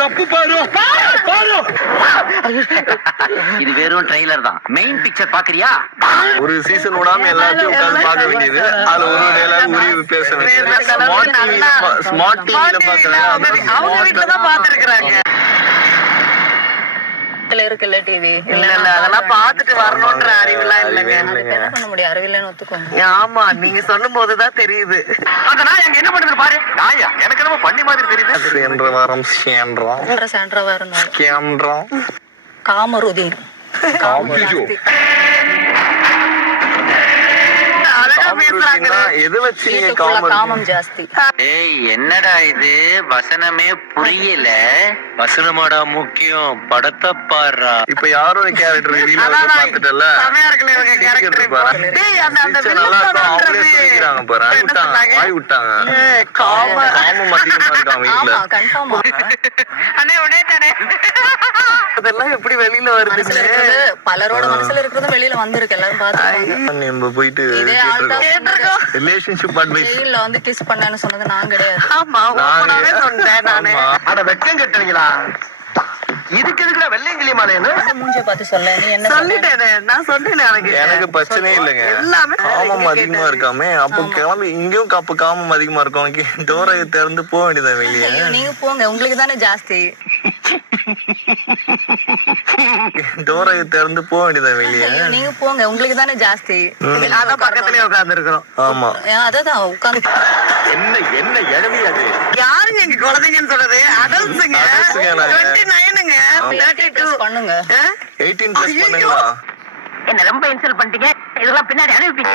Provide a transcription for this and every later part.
தப்பு பாரு. இது வெறும் ட்ரெய்லர் தான். மெயின் பிக்சர் பாக்குறியா? ஒரு சீசன் விடாம எல்லாத்தையும் உட்கார்ந்து பார்க்க வேண்டியது. அதுல ஒரு டயலாக் உரிய பேச வேண்டியது. ஸ்மார்ட் டிவில பாக்குறாங்க. அவங்க வீட்டுல தான் பாத்துருக்காங்க. இருக்குல்ல டிவி இல்ல அதெல்லாம் பாத்துட்டு வரணும்ன்ற அறிவுலாம் இல்லங்க. என்ன பண்ண முடியும்? அறிவில்லைன்னு ஒத்துக்கோங்க. ஆமா, நீங்க சொல்லும் போதுதான் தெரியுது. அந்த நாய் அங்க என்ன பண்ணுது பாரு. நாயா எனக்கு என்னமோ பண்ணி மாதிரி தெரியுது. சென்ற வாரம் சாண்ட்ராவா இருந்தாலும் கேம்ன்றான். காமருதீன் எது வச்சு காமம் ஜாஸ்தி. ஏய் என்னடா இது? வசனமே புரியல. வசனமாடா முக்கியம், படத்தை பாடுறா. இப்ப யாரோட கேரக்டர் ரிவீல் பாத்துட்டல. செமையா இருக்குல்ல இவங்க கேரக்டர். டேய் அந்த நல்லா இருக்கும். அவங்களே சொல்லிக்கிறாங்க பாரு. ஆய் விட்டாங்க. காமம் அதிகமா இருக்காங்க வீட்ல. ஆமா கன்ஃபார்மா. அண்ணே உடனே தானே. அதெல்லாம் எப்படி வெளியில வருது? பலரோட மனசுல இருக்கிறது வெளியில வந்திருக்கு. எல்லாரும் பாத்துட்டாங்க. நம்ம போயிட்டு ரிலேஷன்ஷிப் அட்வைஸ் ஜெயில்ல வந்து கிஸ் பண்ணேன்னு சொன்னது நான் கிடையாது. ஆமா ஓபனாவே சொன்னேன் நானே. அட வெக்கம் கட்டுறீங்களா? இதுக்கு எதுக்குடா வெள்ளையங்கிலி மாலைன்னு மூஞ்சிய பார்த்து சொல்ல. நீ என்ன சொல்லிட்டேனே, நான் சொன்னேன். எனக்கு பிரச்சனை இல்லைங்க. எல்லாமே காமம் அதிகமா இருக்காமே. அப்போ கிளம்பி இங்கேயும் காமம் அதிகமா இருக்கும். டோரை திறந்து போக வேண்டியதான் வெளியே. நீங்க போங்க, உங்களுக்கு தானே ஜாஸ்தி. டோரை திறந்து போக வேண்டியதான் வெளியே. நீங்க போங்க, உங்களுக்கு தானே ஜாஸ்தி. அதான் பக்கத்துலயே உட்கார்ந்து இருக்கிறோம். ஆமா அதான் உட்காந்து. என்ன எழுதி அது? யாருங்க எங்க குழந்தைங்கன்னு சொல்றது? அடல்ட்ஸுங்க. 29ங்க. 32 பண்ணுங்க. 18 பிளஸ் பண்ணுங்களா? என்ன ரொம்ப இன்சல்ட் பண்ணிட்டீங்க. இதெல்லாம் பின்னாடி அனுப்பிங்க.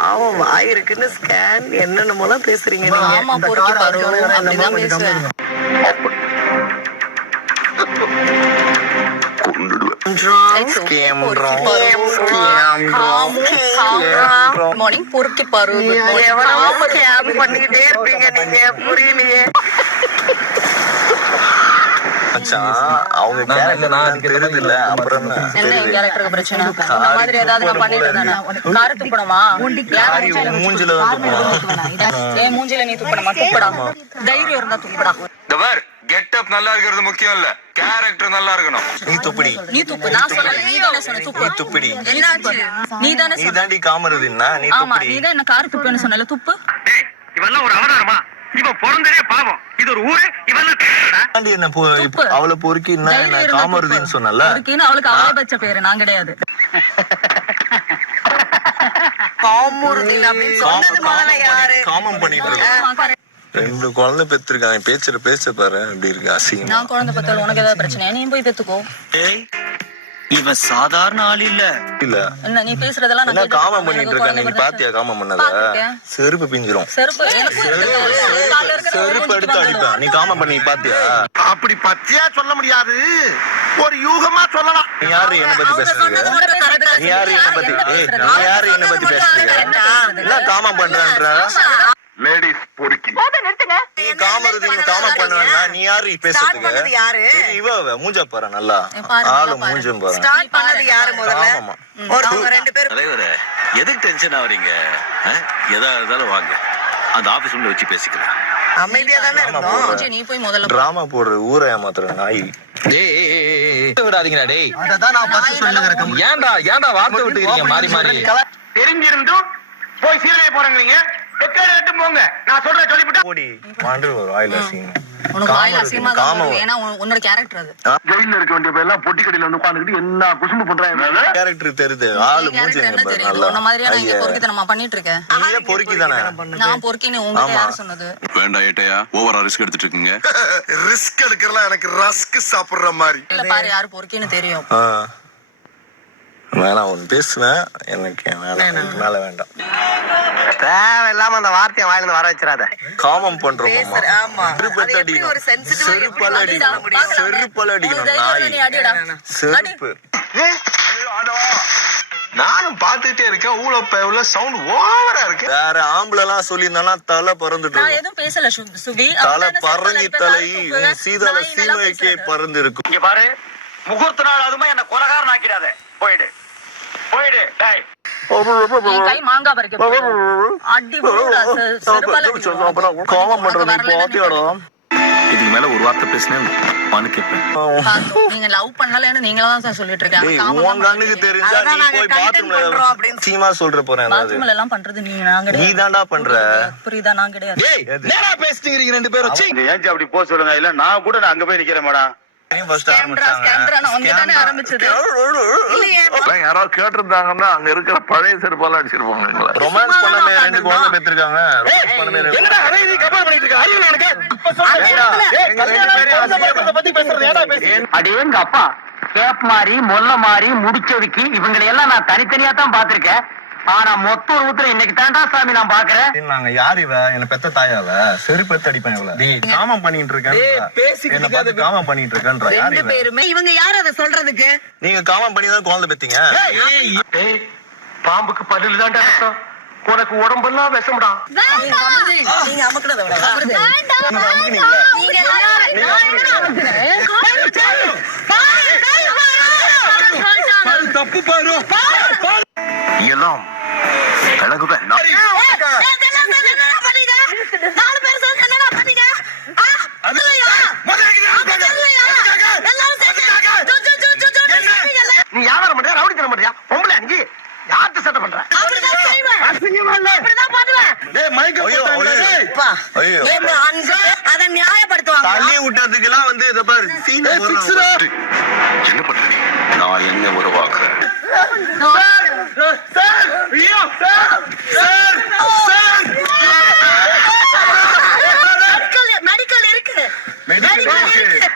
பாவம் வாய் இருக்குன்னு ஸ்கேன் என்னென்னமோலாம் பேசுறீங்க நீங்க. ஆமா பொறுக்கி பாரு. அப்படிதான் பேசுவேன். மார்னிங் பொறுக்கி பாரு. பண்ணிக்கிட்டே இருப்பீங்க நீங்க, புரியலையே. அவங்க தெரியுது இல்ல. அப்புறம் என்ன கேரக்டருக்கு பிரச்சனை? இந்த மாதிரி ஏதாவது நான் பண்ணிட்டு இருந்தானே? காரை துப்பணுமா? மூஞ்சில ஏன் மூஞ்சில நீ துப்பணுமா? துப்படா. தைரியம் இருந்தா துப்படா. கெட்டப் நல்லா இருக்கிறது முக்கியம் இல்ல, கேரக்டர் நல்லா இருக்கணும். நீ துப்படி. நீ துப்பு. நான் சொல்லல, நீ தானே சொன்ன துப்பு. துப்படி. நீ தானே நீ தாண்டி காமருதுன்னா நீ ஆமா துப்படி. நீ தான் என்ன கார் துப்புன்னு சொன்னல. துப்பு. இவெல்லாம் ஒரு அவதாரமா? இவன் பிறந்ததே பாவம். இது ஒரு ஊரு. இவெல்லாம் தாண்டி என்ன அவளை பொறுக்கி என்ன காமருதுன்னு சொன்னல. அவளுக்கு அவளை பச்ச பேரு, நான் கிடையாது. காமருதீன் அப்படின்னு சொன்னது முதல்ல யாரு? காமம் பண்ணிட்டு இருக்க. 2 குழந்தை பெற்றிருக்காங்க. பேச்ச பாரு அப்படி இருக்கு. அசிங்கம். நான் குழந்தை பெத்தாலும் உனக்கு ஏதாவது பிரச்சனை? நீ போய் பெத்துக்கோ. இவன் சாதாரண ஆள் இல்ல. என்ன நீ பேசுறதெல்லாம் நான் காமம் பண்ணிட்டு இருக்கேன். நீ பாத்தியா காமம் பண்ணத? செருப்பு பிஞ்சிரும். செருப்பு எடுத்து அடிப்பேன். நீ காமம் பண்ணி பாத்தியா? அப்படி பத்தியா சொல்ல முடியாது, ஒரு யூகமா சொல்லலாம். நீ யாரு என்ன பத்தி பேசுறீங்க? நீ யாரு என்ன பத்தி பேசுறீங்க? என்ன காமம் பண்றன்ற? லேடிஸ் பொறுக்கி நீ காமருதீன் காமம் பண்ணுவேன்னா நீ யாரு பேசுறதுக்கு? யாரு? இவ மூஞ்ச பாரு. நல்லா ஆளு மூஞ்சும் பாரு. ஸ்டார்ட் பண்ணது யாரு முதல்ல? ஆமா. ஒருத்தவங்க 2 பேரும். தலைவரே எதுக்கு டென்ஷன் ஆவறீங்க? எதா இருந்தாலும் வாங்க, அந்த ஆபீஸ் ரூம்ல வச்சு பேசிக்கலாம். அமைதியா தானே இருந்தோம். நீ போய் முதல்ல டிராமா போடுற ஊரை ஏமாத்துற நாய். விடாதீங்கடா டேய். அததான் நான் ஃபர்ஸ்ட் சொல்லுகிறேன். ஏன்டா வார்த்தை விட்டுக்கிறீங்க மாறி மாறி? தெரிஞ்சிருந்தும் போய் சீரவே போறீங்க. எக்கேட எட்டு போங்க. நான் சொல்றேன் சொல்லிவிட்டு ஓடி மாண்டு ஒரு ஆயில் அசிங்க. உனக்கு வாயில அசிங்கமா தான் வரும். ஏன்னா உன்னோட கேரக்டர் அது. ஜெயில்ல இருக்க வேண்டிய பேர் எல்லாம் பொட்டி கடையில வந்து உட்கார்ந்துட்டு என்ன குசும்பு பண்றாங்க. கேரக்டர் தெரியுது. ஆளு மூஞ்சி என்ன தெரியுது? உன்ன மாதிரியா நான் இங்க பொறுக்கித்தனமா பண்ணிட்டு இருக்கேன். நீயே பொறுக்கிதானே? நான் பொறுக்கின்னு உங்களுக்கு யார் சொன்னது? வேண்டாம் ஏட்டையா, ஓவரா ரிஸ்க் எடுத்துட்டு இருக்கீங்க. ரிஸ்க் எடுக்கறலாம் எனக்கு ரஸ்க் சாப்பிடுற மாதிரி. இல்ல பாரு யாரு பொறுக்கின்னு தெரியும். வேணாம் ஒன்னு பேசுவேன். எனக்கு வேணாம், மேல வேண்டாம். தேவையில்லாம அந்த வார்த்தையை வாயில இருந்து வர வச்சிடாத. காமம் பண்றோம். ஆமா. அது எப்படி ஒரு சென்சிட்டிவா செருப்பால அடிக்கணும். செருப்பால அடிக்கணும் நாய். செருப்பு. நானும் பாத்துட்டே இருக்கேன். ஊழ சவுண்ட் ஓவரா இருக்கு. வேற ஆம்பளை எல்லாம் சொல்லியிருந்தானா தலை பறந்துட்டு நான் எதுவும் பேசல சுபி. தலை பறங்கி தலை சீதால சீமைக்கே பறந்து இருக்கும். இங்க பாரு, முகூர்த்த நாள் அதுமா என்ன கொலகாரன் ஆக்கிடாத. போயிடு டேய். என் கை மாங்காய் பறிக்க போகுது. அடி விழுடா, செருப்பால அடி. கோவம் பண்றது போத்தியோட இதுக்கு மேல ஒரு வார்த்தை பேசினேன் கேட்பேன். பாத்தோம், நீங்க லவ் பண்ணலன்னு நீங்களா தான் சார் சொல்லிட்டு இருக்கேன். உன் கண்ணுக்கு தெரிஞ்சா நீ போய் பாத்ரூம்ல சீமா சொல்ற போறேன். பாத்ரூம்ல எல்லாம் பண்றது நாங்க நீ தான்டா பண்ற. புரியுதா? நான் கிடையாது. ஏய் நேரா பேசிட்டீங்க ரெண்டு பேரும். சீ. ஏன் அப்படி போக சொல்லுங்க, இல்ல நான் கூட அங்க போய் நிக்கிறேன் மேடம். யாராவது கேட்டிருந்தாங்கன்னா அங்க இருக்கிற பழைய செருப்பாலாம் அடிச்சிருப்பாங்க. ரொமான்ஸ் பண்ண ரெண்டு குழந்தை பெற்றிருக்காங்க. என்னடா அரை நீ கம்பேர் பண்ணிட்டு இருக்க? அறிவு உனக்கு? இப்ப சொல்றேன் பத்தி பேசுறது ஏடா பேசி? அடேங்க அப்பா, கேப் மாறி மொல்ல மாறி முடிச்சதுக்கு இவங்களை எல்லாம் நான் தனித்தனியா தான் பாத்திருக்கேன். ஆனா மொத்த உருவத்துல இன்னைக்கு தாண்டா சாமி நான் பாக்குறேன். நாங்க யார் இவ? என்ன பெத்த தாயாவ? செருப்பெத்து அடிப்பேன் இவள. காமம் பண்ணிட்டு இருக்கேன். என்ன பார்த்து காமம் பண்ணிட்டு இருக்கேன்ற. யார் ரெண்டு இவ? பேருமே இவங்க யார் அத சொல்றதுக்கு? நீங்க காமம் பண்ணி தான் குழந்தை பெத்தீங்க. பாம்புக்கு பல்லுல தான்டா ரத்தம், உனக்கு உடம்பெல்லாம் விஷம்டா. நீங்க அமுக்குறத விட நீங்க அமுக்குனீங்களா? நீங்க யாரு? நான் என்ன அமுக்குறேன்? தப்பு பாரு. எல்லாம் கலகுவேன். நீ வியாபாரம் பண்றியா, ரவுடி தரம் பண்றியா, பொம்பளை அங்கி யார்கிட்ட சட்டை பண்ற? டேய் மைக்க போட்டானே. ஐயோ அத நியாயப்படுத்துவாங்க. தள்ளி விட்டதுக்கெல்லாம் வந்து இத பாரு சீன் போடுறாங்க. என்ன பண்ற நீ? நான் என்ன உருவாக்குறேன்?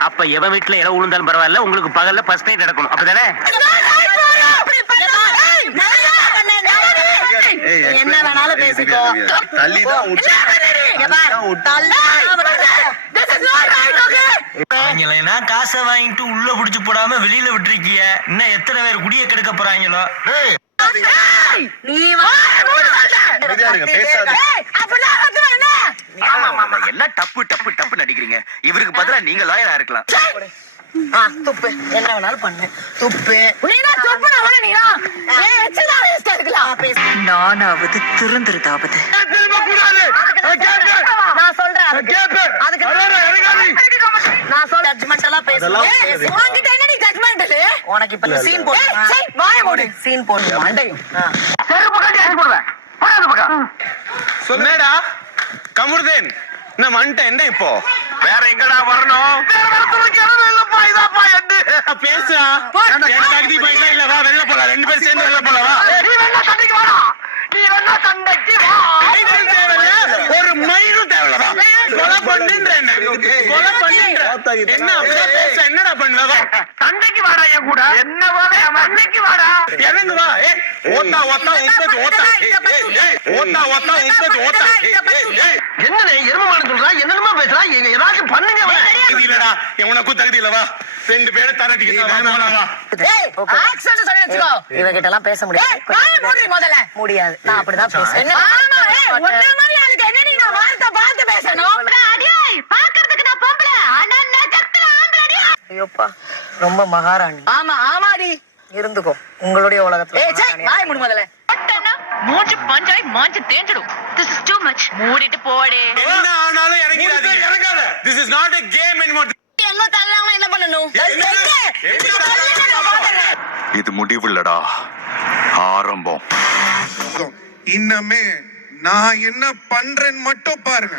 அப்ப எவன் வீட்டுல இடம் விழுந்தாலும் பரவாயில்ல, உங்களுக்கு பகல்ல ஃபர்ஸ்ட் நைட் நடக்கணும், அப்படிதானே? என்ன வேணாலும் பேசிக்கோ. தள்ளிதான் வாங்கலைன்னா காசை வாங்கிட்டு உள்ள புடிச்சு போடாம வெளியில விட்டுருக்கீங்க. இன்னும் எத்தனை பேர் குடிய கெடுக்க போறாங்களோ? நீ எல்லாம் டப்பு டப்பு டப்பு நடிக்கிறீங்க. இவருக்கு பதிலா நீங்க லாயரா இருக்கலாம். துப்பு, என்ன வேணாலும் பண்ணு. துப்பு, நானாவது திருந்துருதாவது. நான் சொல்றேன் அதுக்கு நான் சொல்ற ஜட்ஜ்மெண்ட் எல்லாம் பேசுறேன். உனக்கு இப்ப சீன் போடு, சீன் போடு மண்டையும். சொல்லுடா கமருதேன். நான் வந்துட்டேன். என்ன இப்போ வேற எங்கடா வரணும்? பேசா என் தகுதி பைசா இல்ல. வா வெளில போலாம், ரெண்டு பேரும் சேர்ந்து வெளில போலாம். ஒரு மயிலும் தேவையில்ல. கொலை பண்ணுன்ற என்ன கொலை பண்ணுன்ற என்ன அப்படிதான் பேச என்னடா பண்ணுவ? சண்டைக்கு வாடா என் கூட. என்ன வாடா சண்டைக்கு வாடா. எனக்கு வா. ஓத்தா ஓத்தா உங்கது ஓத்தா. ஓத்தா ஓத்தா உங்கது ஓத்தா. என்னனே எருமமானு சொல்றா, என்னமா பேசுறா? ஏதாச்சும் பண்ணுங்க. தகுதி இல்லடா, உனக்கும் தகுதி இல்லவா? ரெண்டு பேரும் தரட்டிக்கு இவகிட்ட எல்லாம் பேச முடியாது. முடியாது. நான் அப்படிதான் பேசுறேன். ஐயோப்பா, ரொம்ப மகாராணி. ஆமா ஆமாடி, இருந்துக்கோ உங்களுடைய உலகத்துல. மூச்சு பஞ்சாய் மாஞ்சு தேஞ்சிடும். This is too much. மூடிட்டு போடே. என்ன ஆனாலும் இறங்காத. This is not a game anymore. என்ன தள்ளாம என்ன பண்ணணும்? இது முடிவுள்ளடா, ஆரம்பம். இன்னமே நான் என்ன பண்றேன்னு மட்டும் பாருங்க.